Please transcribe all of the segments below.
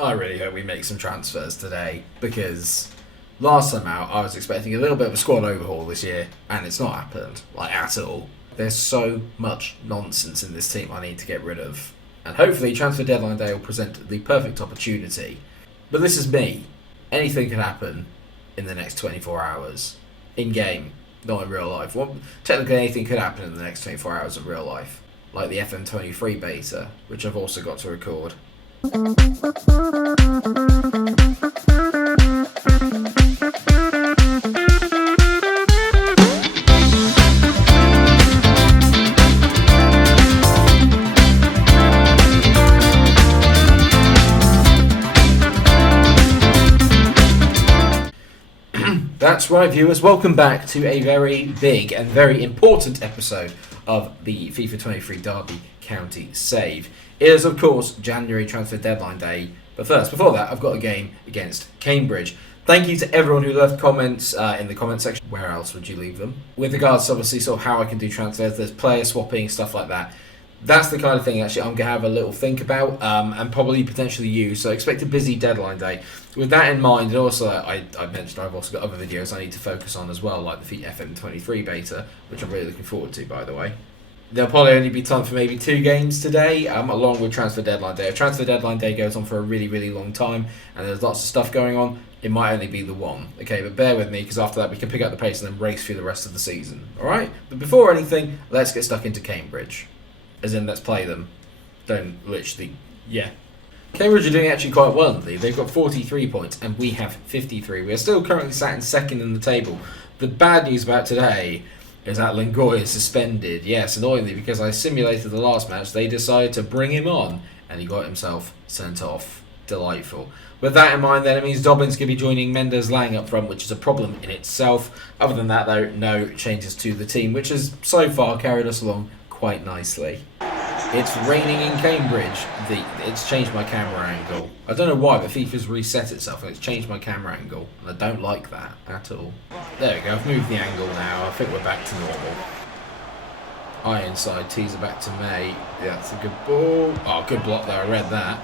I really hope we make some transfers today, because last time out I was expecting a little bit of a squad overhaul this year, and it's not happened, like, at all. There's so much nonsense in this team I need to get rid of, and hopefully transfer deadline day will present the perfect opportunity. But this is me. Anything can happen in the next 24 hours. In game, not in real life. Well, technically anything could happen in the next 24 hours of real life. Like the FM23 beta, which I've also got to record. That's right, viewers. Welcome back to a very big and very important episode of the FIFA 23 Derby County Save. It is, of course, January transfer deadline day. But first, before that, I've got a game against Cambridge. Thank you to everyone who left comments in the comment section. Where else would you leave them? With regards to, obviously, sort of how I can do transfers, there's player swapping, stuff like that. That's the kind of thing, actually, I'm going to have a little think about and probably potentially use. So expect a busy deadline day. With that in mind, and also, I mentioned I've also got other videos I need to focus on as well, like the FM23 beta, which I'm really looking forward to, by the way. There'll probably only be time for maybe 2 games today, along with transfer deadline day. If transfer deadline day goes on for a really, really long time, and there's lots of stuff going on, it might only be the one. Okay, but bear with me, because after that we can pick up the pace and then race through the rest of the season. Alright? But before anything, let's get stuck into Cambridge. As in, let's play them. Don't literally... yeah. Cambridge are doing actually quite well in the league. They've got 43 points, and we have 53. We are still currently sat in second in the table. The bad news about today is that Lingoy is suspended. Yes, annoyingly, because I simulated the last match, they decided to bring him on, and he got himself sent off. Delightful. With that in mind, then, it means Dobbins could be joining Mendes-Lang up front, which is a problem in itself. Other than that, though, no changes to the team, which has so far carried us along quite nicely. It's raining in Cambridge. It's changed my camera angle. I don't know why, but FIFA's reset itself and it's changed my camera angle. And I don't like that at all. There we go, I've moved the angle now. I think we're back to normal. Ironside teaser back to May. Yeah, that's a good ball. Oh, good block there, I read that.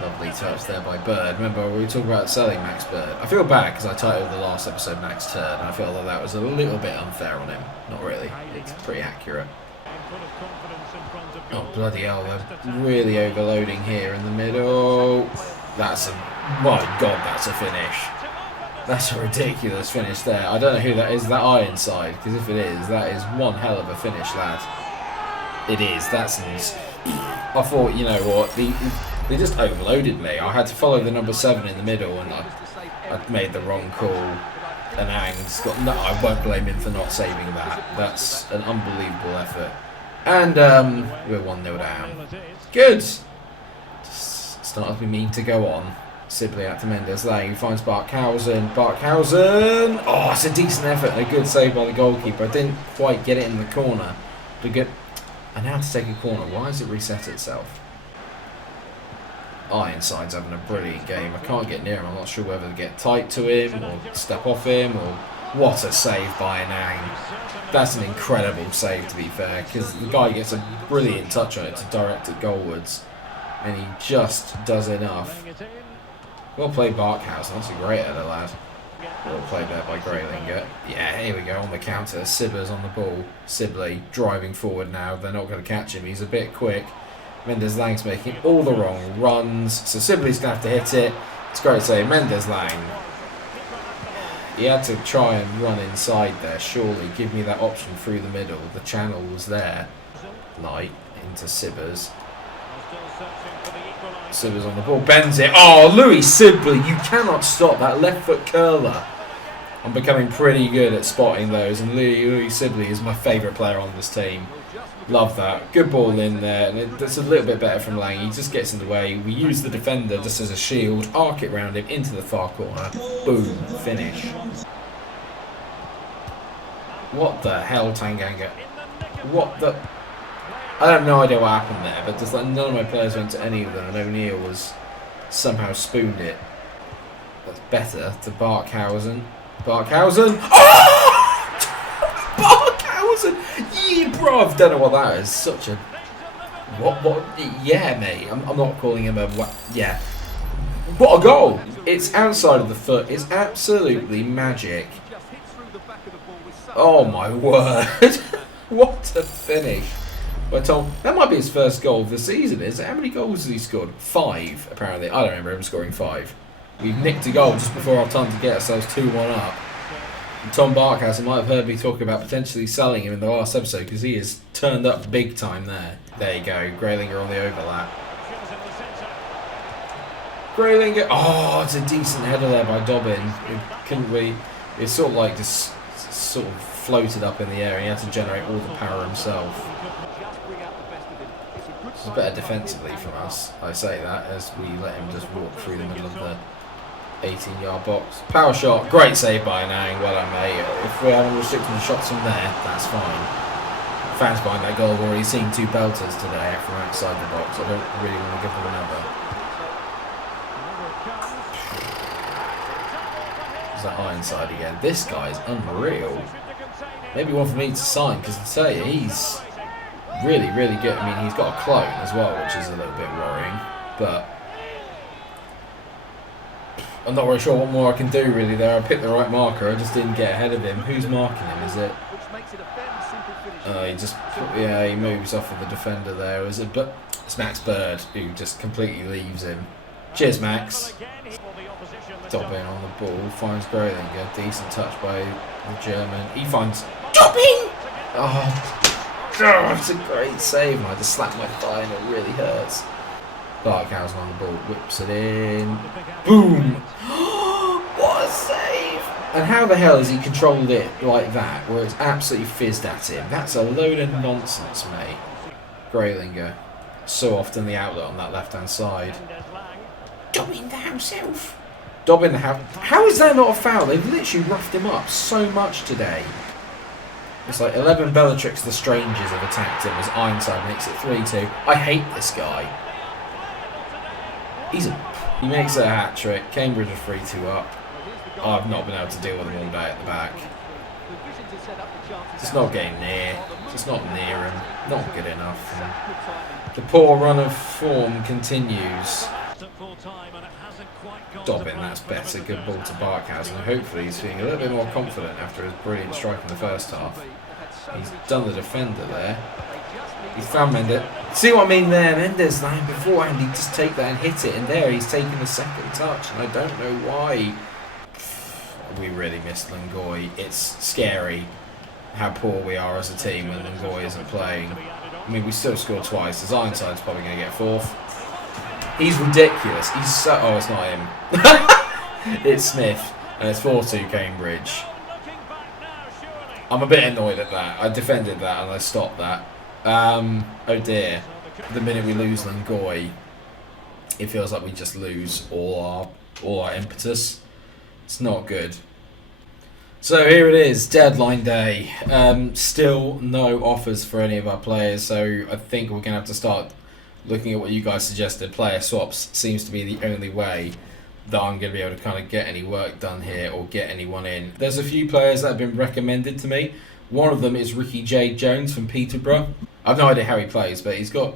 Lovely touch there by Bird. Remember, we were talking about selling Max Bird. I feel bad because I titled the last episode Max Turd, and I feel that was a little bit unfair on him. Not really. It's pretty accurate. Oh, bloody hell, they're really overloading here in the middle. That's a... my God, that's a finish. That's a ridiculous finish there. I don't know who that is. Is that Ironside? Because if it is, that is one hell of a finish, lad. It is. That's... I thought, you know what, they just overloaded me. I had to follow the number 7 in the middle, and I made the wrong call. And Ang's got... no, I won't blame him for not saving that. That's an unbelievable effort. And we're 1-0 down. Good! Just started to mean to go on. Sibley out to Mendes-Lang, who finds Barkhausen. Barkhausen! Oh, it's a decent effort and a good save by the goalkeeper. I didn't quite get it in the corner. But good. And now to take a corner. Why has it reset itself? Ironside's having a brilliant game. I can't get near him. I'm not sure whether to get tight to him or step off him or... what a save by Nang. That's an incredible save, to be fair, because the guy gets a brilliant touch on it to direct it goalwards, and he just does enough. Well played, Barkhausen. That's a great header, lad. Well played there by Graylinger. Yeah, here we go on the counter. Sibber's on the ball. Sibley driving forward now. They're not going to catch him. He's a bit quick. Mendes-Lang's making all the wrong runs, so Sibley's going to have to hit it. It's great to say, Mendes-Lang. He had to try and run inside there, surely. Give me that option through the middle. The channel was there. Light into Sibbers. Sibbers on the ball. Bends it. Oh, Louis Sibley, you cannot stop that left foot curler. I'm becoming pretty good at spotting those, and Louis Sibley is my favourite player on this team. Love that. Good ball in there, and it's a little bit better from Lang. He just gets in the way. We use the defender just as a shield, arc it round him into the far corner. Boom. Finish. What the hell, Tanganga? What the... I have no idea what happened there, but just like none of my players went to any of them, and O'Neill was somehow spooned it. That's better to Barkhausen. Barkhausen! Oh! Barkhausen! Yeah, bruv! Don't know what that is. Such a... What? Yeah, mate. I'm not calling him a... Yeah. What a goal! It's outside of the foot. It's absolutely magic. Oh my word! What a finish by Tom. That might be his first goal of the season, is it? How many goals has he scored? 5, apparently. I don't remember him scoring 5. We've nicked a goal just before our time to get ourselves 2-1 up. And Tom Barkhausen might have heard me talking about potentially selling him in the last episode because he has turned up big time there. There you go, Graylinger on the overlap. Graylinger, oh, it's a decent header there by Dobbin. It sort of like just sort of floated up in the air. He had to generate all the power himself. It's better defensively from us, I say that, as we let him just walk through the middle of the 18-yard box. Power shot, great save by Nang, well done mate. If we're having restricted the shots from there, that's fine. Fans behind that goal have already seen 2 belters today from outside the box. I don't really want to give them another. There's that Ironside again. This guy's unreal. Maybe one for me to sign, because I tell you, he's really, really good. I mean, he's got a clone as well, which is a little bit worrying, but I'm not really sure what more I can do really there. I picked the right marker, I just didn't get ahead of him. Who's marking him, is it? He moves off of the defender there, is it? But it's Max Bird who just completely leaves him. Cheers, Max. Dobbin on the ball, finds Graylinger. Decent touch by the German. He finds Dobbin! Oh, it's a great save. And I just slapped my thigh and it really hurts. Barkhausen on the ball, whips it in. Boom! What a save! And how the hell has he controlled it like that, where it's absolutely fizzed at him? That's a load of nonsense, mate. Graylinger. So often the outlet on that left-hand side. Dobbin the himself. Dobbin the house. How is that not a foul? They've literally roughed him up so much today. It's like 11 Bellatrix the Strangers have attacked him as Ironside makes it 3-2. I hate this guy. He makes a hat-trick. Cambridge are 3-2 up. I've not been able to deal with him all day at the back. Just not getting near. Just not near him. Not good enough. And the poor run of form continues. Dobbin, that's better. Good ball to Barkhausen. Hopefully he's feeling a little bit more confident after his brilliant strike in the first half. He's done the defender there. He's found Mendes. See what I mean there? Mendes line beforehand, he'd just take that and hit it, and there he's taking the second touch, and I don't know why. We really missed Langoy. It's scary how poor we are as a team when Langoy isn't playing. I mean, we still scored twice. His Ironside's probably going to get 4th. He's ridiculous. He's so... Oh, it's not him. It's Smith, and it's 4-2 Cambridge. I'm a bit annoyed at that. I defended that and I stopped that. Oh dear. The minute we lose Langoy, it feels like we just lose all our impetus. It's not good. So here it is, deadline day. Still no offers for any of our players, so I think we're going to have to start looking at what you guys suggested. Player swaps seems to be the only way that I'm going to be able to kind of get any work done here or get anyone in. There's a few players that have been recommended to me. One of them is Ricky J. Jones from Peterborough. I've no idea how he plays, but he's got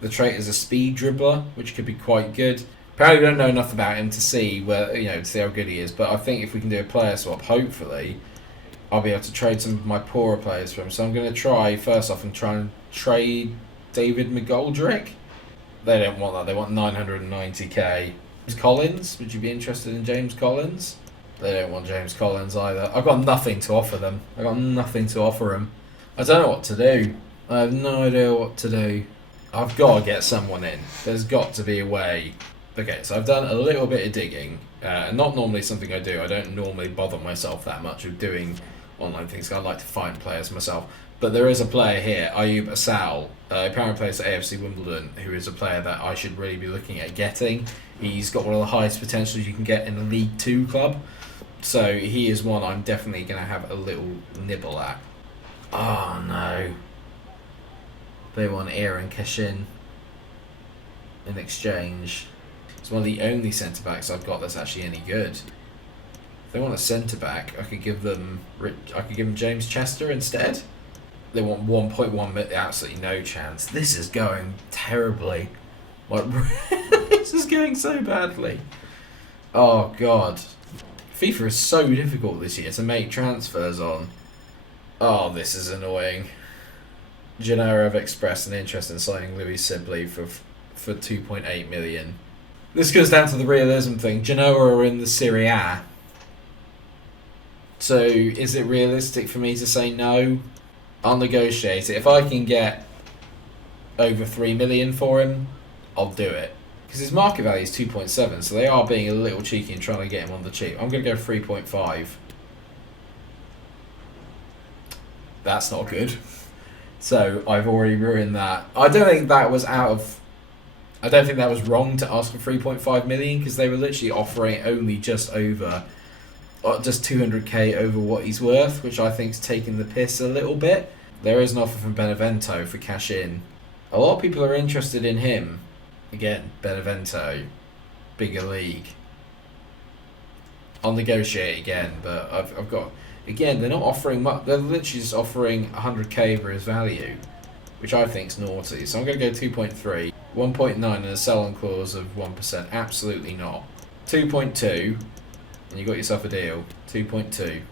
the trait as a speed dribbler, which could be quite good. Apparently we don't know enough about him to see to see how good he is, but I think if we can do a player swap, hopefully I'll be able to trade some of my poorer players for him. So I'm going to try first off and try and trade David McGoldrick. They don't want that. They want 990k. James Collins? Would you be interested in James Collins? They don't want James Collins either. I've got nothing to offer them. I've got nothing to offer them. I don't know what to do. I have no idea what to do. I've got to get someone in. There's got to be a way. Okay, so I've done a little bit of digging. Not normally something I do. I don't normally bother myself that much with doing online things. I like to find players myself. But there is a player here, Ayub Asal, apparently plays at AFC Wimbledon, who is a player that I should really be looking at getting. He's got one of the highest potentials you can get in a League 2 club. So he is one I'm definitely going to have a little nibble at. Oh no. They want Aaron Cashin in exchange. It's one of the only centre-backs I've got that's actually any good. If they want a centre-back, I could give them James Chester instead. They want 1.1 million, absolutely no chance. This is going terribly. Like, this is going so badly. Oh, God. FIFA is so difficult this year to make transfers on. Oh, this is annoying. Genoa have expressed an interest in signing Louis Sibley for 2.8 million. This goes down to the realism thing. Genoa are in the Serie A. So, is it realistic for me to say no? I'll negotiate it. If I can get over 3 million for him, I'll do it. Because his market value is 2.7, so they are being a little cheeky and trying to get him on the cheap. I'm going to go 3.5. That's not good. So I've already ruined that. I don't think that was wrong to ask for 3.5 million, because they were literally offering only just 200k over what he's worth, which I think's taking the piss a little bit. There is an offer from Benevento for cash in. A lot of people are interested in him. Again, Benevento, bigger league. I'll negotiate again, but I've got... Again, they're not offering much. They're literally just offering 100k for his value, which I think's naughty. So I'm going to go 2.3, 1.9 and a sell-on clause of 1%. Absolutely not. 2.2, and you got yourself a deal. 2.2.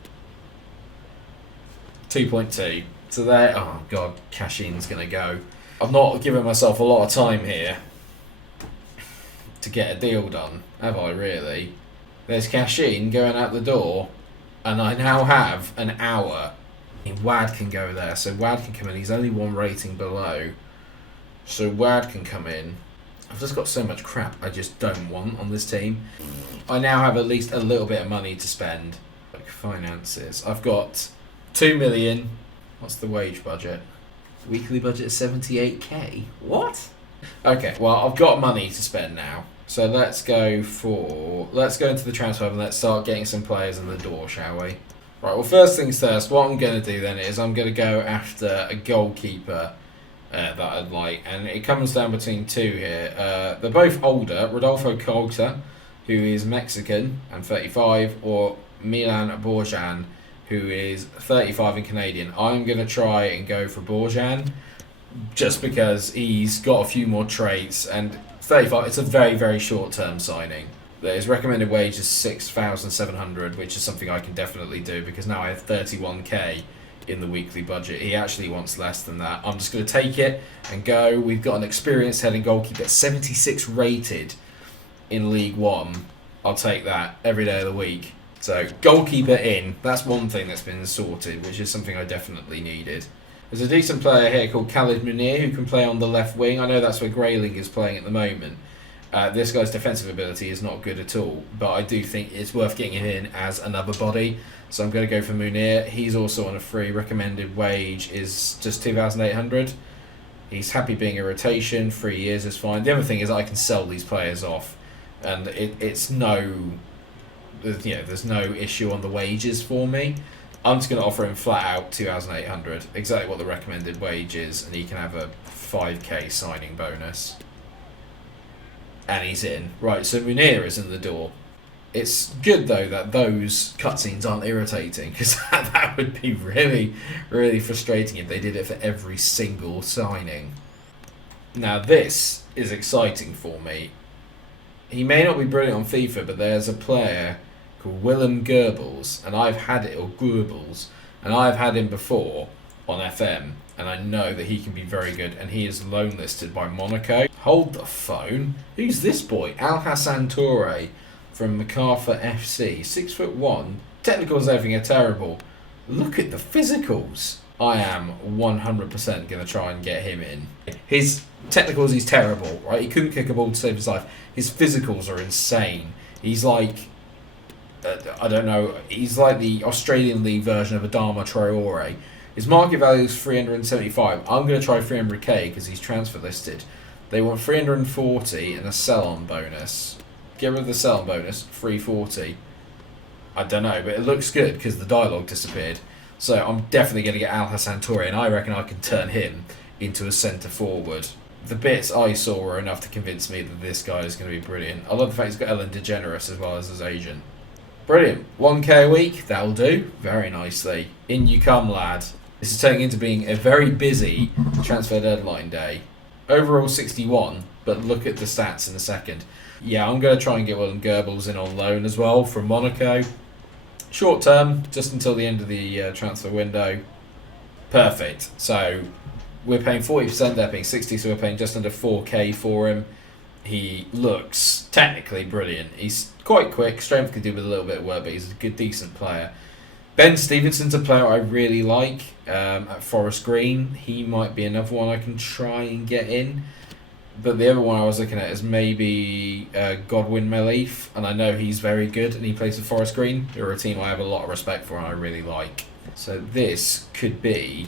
2.2. So there... Oh, God, cash-in's going to go. I've not given myself a lot of time here to get a deal done, have I really? There's cash-in going out the door, and I now have an hour. Wad can go there, so Wad can come in. He's only one rating below, so Wad can come in. I've just got so much crap I just don't want on this team. I now have at least a little bit of money to spend. Like finances, I've got 2 million. What's the wage budget? Weekly budget is 78k. What? Okay, well, I've got money to spend now. So let's go into the transfer and let's start getting some players in the door, shall we? Right, well, first things first, what I'm going to do then is I'm going to go after a goalkeeper that I'd like. And it comes down between two here. They're both older. Rodolfo Cota, who is Mexican and 35, or Milan Borjan, who is 35 and Canadian. I'm going to try and go for Borjan just because he's got a few more traits, and 35, it's a very, very short-term signing. His recommended wage is 6,700, which is something I can definitely do because now I have 31k in the weekly budget. He actually wants less than that. I'm just going to take it and go. We've got an experienced heading goalkeeper, 76 rated in League One. I'll take that every day of the week. So, goalkeeper in. That's one thing that's been sorted, which is something I definitely needed. There's a decent player here called Khalid Munir who can play on the left wing. I know that's where Grayling is playing at the moment. This guy's defensive ability is not good at all, but I do think it's worth getting him in as another body. So I'm going to go for Munir. He's also on a free. Recommended wage is just 2,800. He's happy being a rotation. 3 years is fine. The other thing is I can sell these players off, and there's no issue on the wages for me. I'm just going to offer him flat out 2,800, exactly what the recommended wage is, and he can have a 5k signing bonus. And he's in. Right, so Munir is in the door. It's good, though, that those cutscenes aren't irritating, because that would be really, really frustrating if they did it for every single signing. Now, this is exciting for me. He may not be brilliant on FIFA, but there's a player called Willem Goebbels, and I've had him before on FM, and I know that he can be very good, and he is loan listed by Monaco. Hold the phone. Who's this boy? Al Hassan Toure from MacArthur FC. 6'1". Technicals and everything are terrible. Look at the physicals. I am 100% going to try and get him in. His technicals, he's terrible, right? He couldn't kick a ball to save his life. His physicals are insane. He's like... I don't know, he's like the Australian League version of Adama Traore. His market value is 375. I'm going to try 300k because he's transfer listed. They want 340 and a sell-on bonus. Get rid of the sell-on bonus, 340. I don't know, but it looks good because the dialogue disappeared. So I'm definitely going to get Al Hassan Toure, and I reckon I can turn him into a centre forward. The bits I saw were enough to convince me that this guy is going to be brilliant. I love the fact he's got Ellen DeGeneres as well as his agent. Brilliant. 1k a week, that'll do. Very nicely. In you come, lad. This is turning into being a very busy transfer deadline day. Overall 61, but look at the stats in a second. Yeah, I'm going to try and get one of Goebbels in on loan as well from Monaco. Short term, just until the end of the transfer window. Perfect. So we're paying 40%, they're paying 60%, so we're paying just under 4k for him. He looks technically brilliant. He's quite quick, strength could do with a little bit of work, but he's a good, decent player. Ben Stevenson's a player I really like at Forest Green. He might be another one I can try and get in. But the other one I was looking at is maybe Godwin Melif, and I know he's very good, and he plays for Forest Green, who are a team I have a lot of respect for and I really like. So this could be...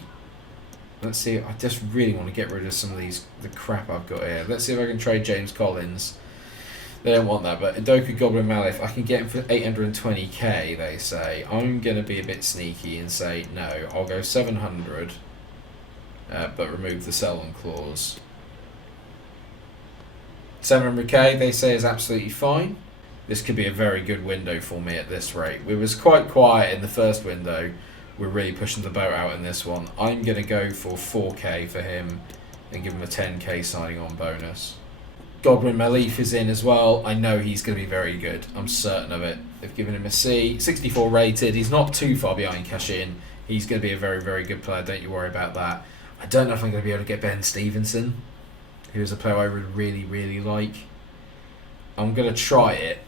Let's see, I just really want to get rid of some of the crap I've got here. Let's see if I can trade James Collins. They don't want that, but Ndoku Goblin Malif, I can get him for 820k, they say. I'm going to be a bit sneaky and say, no, I'll go 700, but remove the sell-on clause. 700k, they say, is absolutely fine. This could be a very good window for me at this rate. We was quite quiet in the first window. We're really pushing the boat out in this one. I'm going to go for 4k for him and give him a 10k signing on bonus. Godwin Malif is in as well. I know he's going to be very good. I'm certain of it. They've given him a C. 64 rated. He's not too far behind Cashin. He's going to be a very, very good player. Don't you worry about that. I don't know if I'm going to be able to get Ben Stevenson, who is a player I would really, really like. I'm going to try it.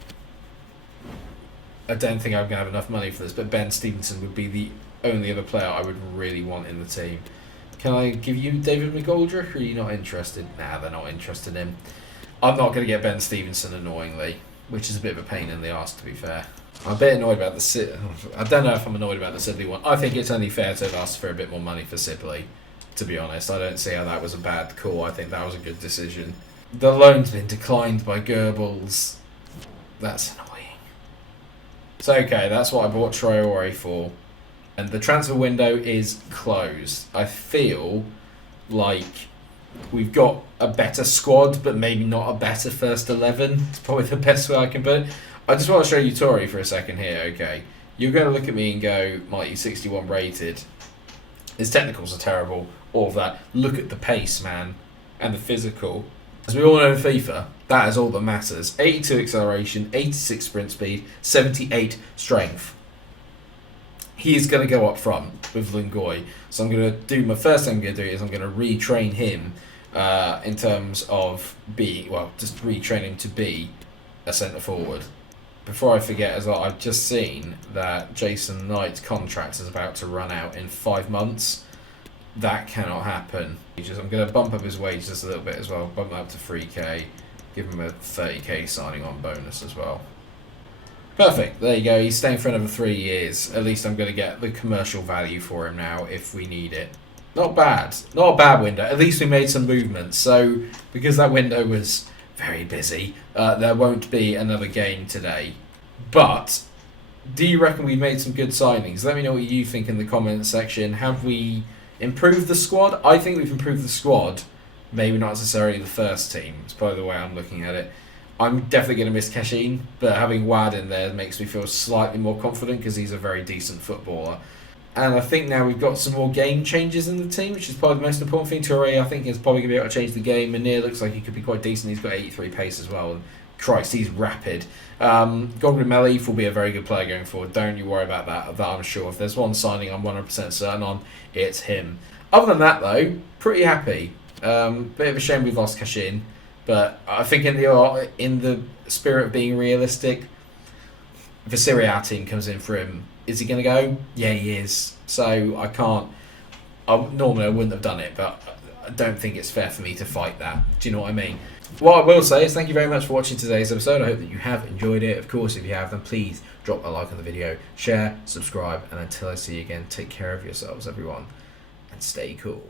I don't think I'm going to have enough money for this, but Ben Stevenson would be the only other player I would really want in the team. Can I give you David McGoldrick, or are you not interested? Nah, they're not interested in him. I'm not going to get Ben Stevenson, annoyingly, which is a bit of a pain in the arse, to be fair. I'm a bit annoyed about the I don't know if I'm annoyed about the Sibley one. I think it's only fair to have asked for a bit more money for Sibley, to be honest. I don't see how that was a bad call. I think that was a good decision. The loan's been declined by Goebbels. That's annoying. So, okay, that's what I bought Traore for. And the transfer window is closed. I feel like we've got a better squad, but maybe not a better first 11. It's probably the best way I can put it. I just want to show you Tory for a second here, okay? You're going to look at me and go, Mike, he's 61 rated. His technicals are terrible, all of that. Look at the pace, man, and the physical. As we all know in FIFA, that is all that matters. 82 acceleration, 86 sprint speed, 78 strength. He is going to go up front with Lungoy. So I'm going to do, my first thing I'm going to do is I'm going to retrain him in terms of just retrain him to be a centre forward. Before I forget as well, I've just seen that Jason Knight's contract is about to run out in 5 months. That cannot happen. I'm going to bump up his wage just a little bit as well, bump him up to 3k, give him a 30k signing on bonus as well. Perfect, there you go, he's staying for another 3 years. At least I'm going to get the commercial value for him now if we need it. Not bad, not a bad window. At least we made some movement. So, because that window was very busy, there won't be another game today. But, do you reckon we made some good signings? Let me know what you think in the comments section. Have we improved the squad? I think we've improved the squad. Maybe not necessarily the first team. It's probably the way I'm looking at it. I'm definitely going to miss Cashin, but having Wad in there makes me feel slightly more confident because he's a very decent footballer. And I think now we've got some more game changes in the team, which is probably the most important thing. Toure, I think, is probably going to be able to change the game. Manir looks like he could be quite decent. He's got 83 pace as well. And Christ, he's rapid. Godwin Melif will be a very good player going forward. Don't you worry about that I'm sure. If there's one signing I'm 100% certain on, it's him. Other than that, though, pretty happy. Bit of a shame we've lost Cashin. But I think in the spirit of being realistic, if a Serie A team comes in for him, is he going to go? Yeah, he is. So I can't... normally I wouldn't have done it, but I don't think it's fair for me to fight that. Do you know what I mean? What I will say is thank you very much for watching today's episode. I hope that you have enjoyed it. Of course, if you have, then please drop a like on the video, share, subscribe, and until I see you again, take care of yourselves, everyone, and stay cool.